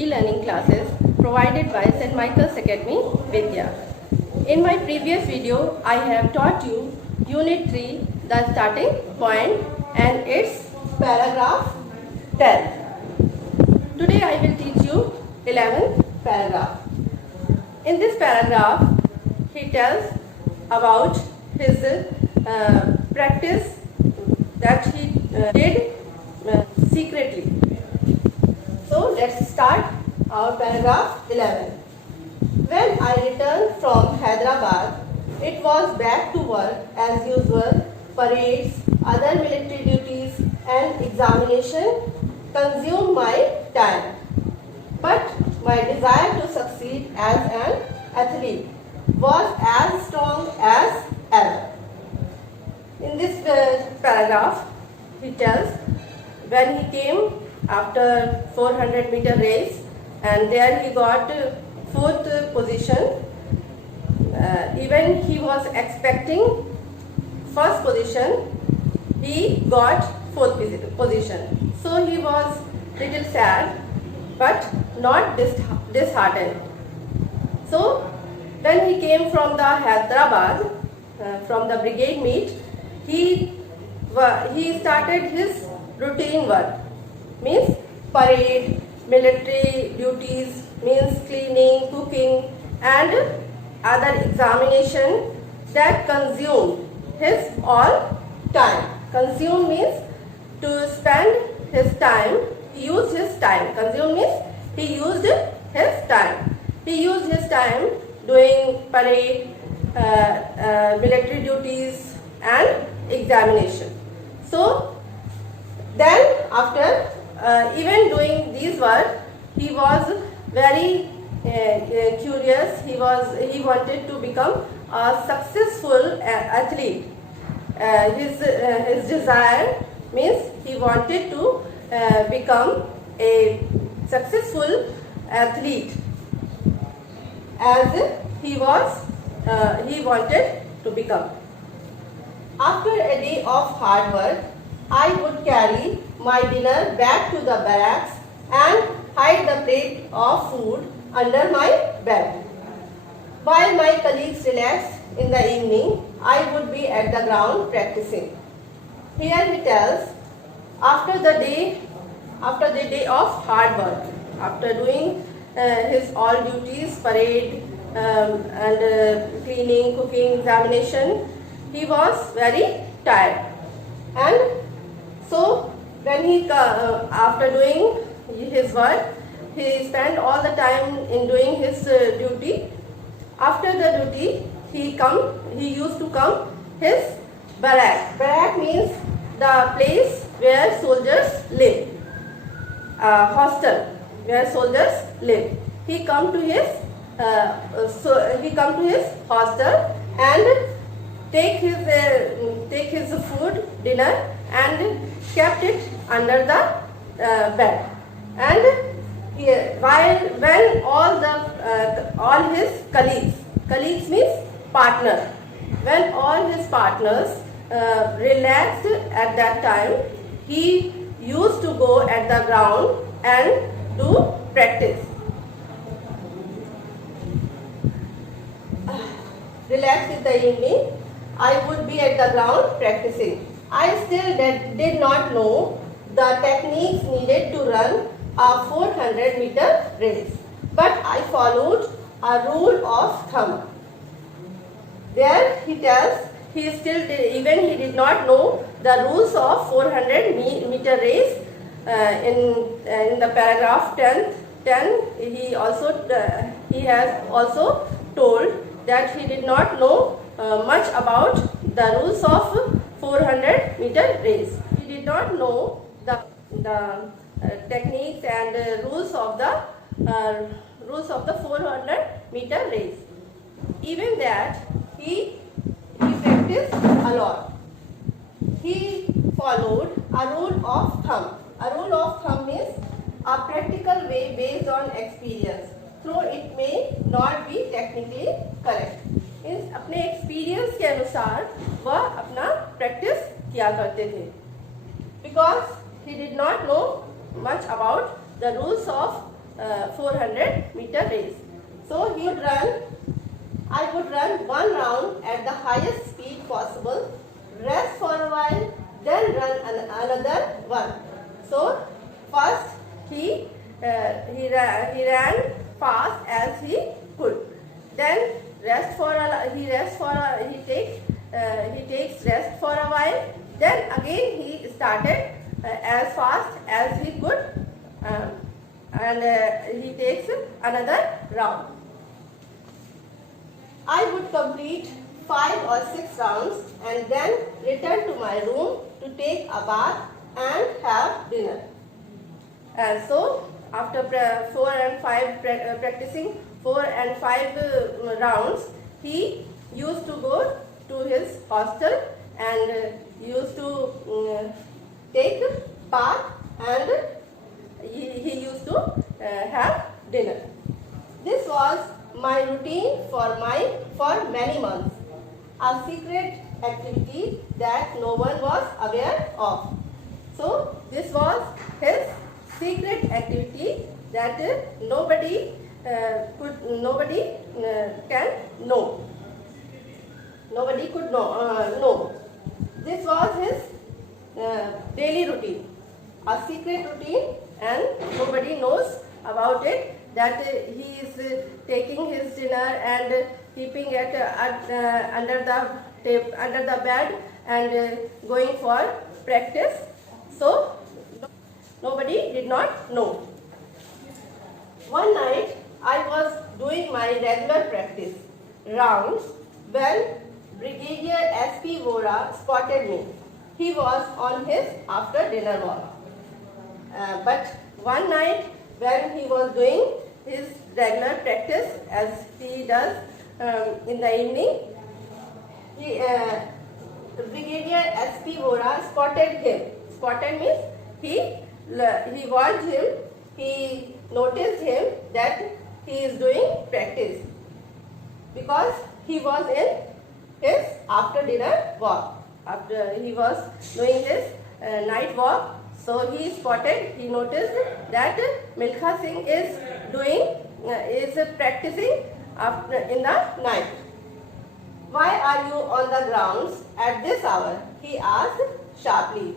e-learning classes provided by St. Michael's Academy, Vidya. In my previous video, I have taught you Unit 3, the starting point, and its paragraph 10. Today I will teach you 11th paragraph. In this paragraph, he tells about his practice that he did secretly. So let's start our paragraph 11. When I returned from Hyderabad, it was back to work as usual. Parades, other military duties and examination consumed my time. But my desire to succeed as an athlete was as strong as ever. In this paragraph, he tells when he came after 400-meter race, and there he got 4th position. Even he was expecting 1st position, he got 4th position. So he was little sad, but not disheartened. So when he came from the Hyderabad, from the brigade meet, he started his routine work, means parade, military duties, means cleaning, cooking and other examination that consumed his all time. Consume means to spend his time, he used his time. Consume means he used his time. He used his time doing parade, military duties and examination. So then after even doing these work, he was very curious. He wanted to become a successful athlete. His desire means he wanted to become a successful athlete, as he wanted to become. After a day of hard work, I would carry my dinner back to the barracks and hide the plate of food under my bed. While my colleagues relaxed in the evening, I would be at the ground practicing. Here he tells, after the day of hard work, after doing his all duties, parade and cleaning, cooking, examination, he was very tired. And so when he after doing his work, he spent all the time in doing his duty. After the duty, he used to come his barrack. Barrack means the place where soldiers live, hostel where soldiers live. He come to his hostel and take his food, dinner, and kept it under the bed. And when all his colleagues means partner, when all his partners relaxed at that time, he used to go at the ground and do practice. Relaxed in the evening, I would be at the ground practicing. I still did not know the techniques needed to run a 400-meter race, but I followed a rule of thumb. There he tells he did not know the rules of 400-meter race. In the paragraph 10, he has also told that he did not know much about the rules of 400-meter race. He did not know the techniques and rules of the 400-meter race. Even that he practiced a lot. He followed a rule of thumb. A rule of thumb means a practical way based on experience, though it may not be technically correct. Means अपने experience के अनुसार वह अपना practice किया करते थे, because he did not know much about the rules of 400-meter race. So I would run one round at the highest speed possible, rest for a while, then run another one. So first he ran fast as he could. Then he takes rest for a while. Then again he started as fast as he could, and he takes another round. I would complete 5 or 6 rounds and then return to my room to take a bath and have dinner. And so after practicing 4 and 5 rounds, he used to go to his hostel and used to take bath, and he used to have dinner. This was my routine for many months, a secret activity that no one was aware of. So this was his secret activity that nobody can know. Nobody could know. This was his daily routine, a secret routine, and nobody knows about it, that he is taking his dinner and keeping it under the bed and going for practice. So nobody did not know. One night I was doing my regular practice rounds when Brigadier S.P. Vora spotted me. He was on his after dinner walk. But one night when he was doing his regular practice as he does in the evening, Brigadier S.P. Vora spotted him. Spotted means he watched him, he noticed him that he is doing practice, because he was in his after dinner walk. After he was doing his night walk, so he noticed that Milkha Singh is practicing in the night. Why are you on the grounds at this hour? He asked sharply.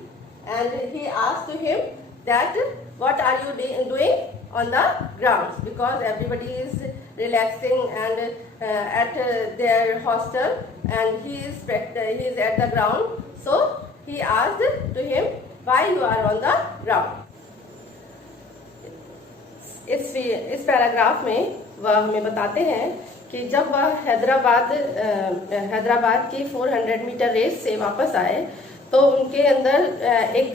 And he asked to him that what are you doing on the grounds, because everybody is relaxing and at their hostel, and he is at the ground. So he asked to him, why you are on the ground. इस paragraph में वह हमें बताते हैं कि जब वह हैदराबाद की 400 मीटर रेस से वापस आए तो उनके अंदर एक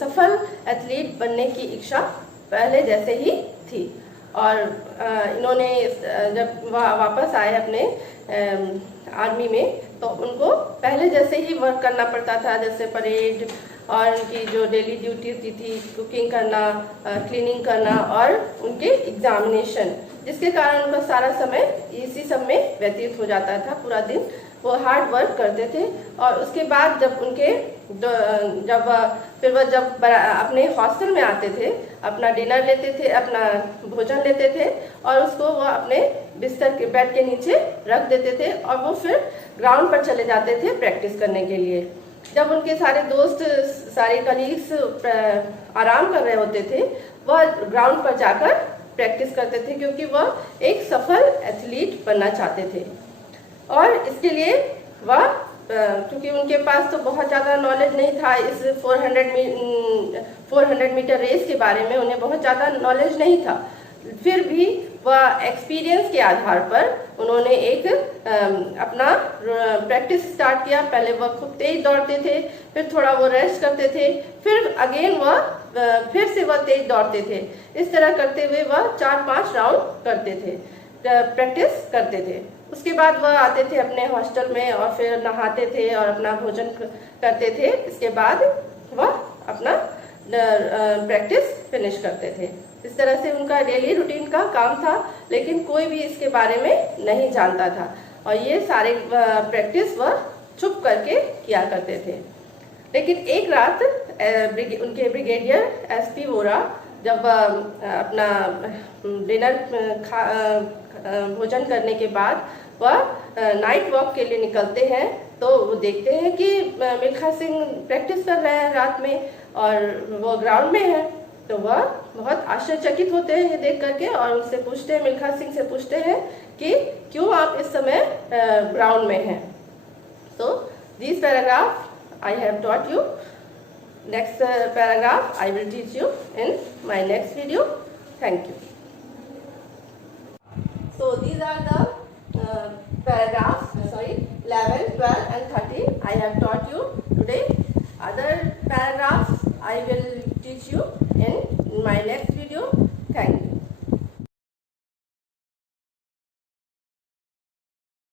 सफल एथलीट बनने की इच्छा पहले जैसे ही थी, और इन्होंने जब वापस आए अपने आर्मी में तो उनको पहले जैसे ही वर्क करना पड़ता था, जैसे परेड और उनकी जो डेली ड्यूटी थी कुकिंग करना, क्लीनिंग करना और उनके एग्जामिनेशन, जिसके कारण उनका सारा समय इसी सब में व्यतीत हो जाता था। पूरा दिन वो हार्ड वर्क करते थे, और उसके बाद जब जब अपने हॉस्टल में आते थे, अपना डिनर लेते थे, अपना भोजन लेते थे और उसको वो अपने बिस्तर के बेड के नीचे रख देते थे, और वो फिर ग्राउंड पर चले जाते थे प्रैक्टिस करने के लिए। जब उनके सारे दोस्त, सारे कलीग्स आराम कर रहे होते थे, वह ग्राउंड पर जाकर प्रैक्टिस करते थे, क्योंकि वह एक सफल एथलीट बनना चाहते थे। और इसके लिए वह, क्योंकि उनके पास तो बहुत ज़्यादा नॉलेज नहीं था इस 400 मीटर रेस के बारे में, उन्हें बहुत ज़्यादा नॉलेज नहीं था, फिर भी वह एक्सपीरियंस के आधार पर उन्होंने एक अपना प्रैक्टिस स्टार्ट किया। पहले वह खूब तेज दौड़ते थे, फिर थोड़ा वो रेस्ट करते थे, फिर अगेन फिर से वह तेज दौड़ते थे। इस तरह करते हुए वह 4-5 राउंड करते थे, प्रैक्टिस करते थे। उसके बाद वह आते थे अपने हॉस्टल में और फिर नहाते थे और अपना भोजन करते थे। इसके बाद वह अपना प्रैक्टिस फिनिश करते थे। इस तरह से उनका डेली रूटीन का काम था, लेकिन कोई भी इसके बारे में नहीं जानता था, और ये सारे प्रैक्टिस वह छुप करके किया करते थे। लेकिन एक रात उनके ब्रिगेडियर एसपी वोरा जब अपना डिनर भोजन करने के बाद वह नाइट वॉक के लिए निकलते हैं, तो वो देखते हैं कि मिल्खा सिंह प्रैक्टिस कर रहे हैं रात में और वो ग्राउंड में है। तो वह बहुत आश्चर्यचकित होते हैं ये देख करके और उनसे पूछते हैं, मिल्खा सिंह से पूछते हैं कि क्यों आप इस समय ग्राउंड में हैं। So these paragraph I have taught you. Next paragraph I will teach you in my next video. Thank you. So these are the paragraphs, 11, 12 and 13 I have taught you today. Other paragraphs I will teach you in my next video.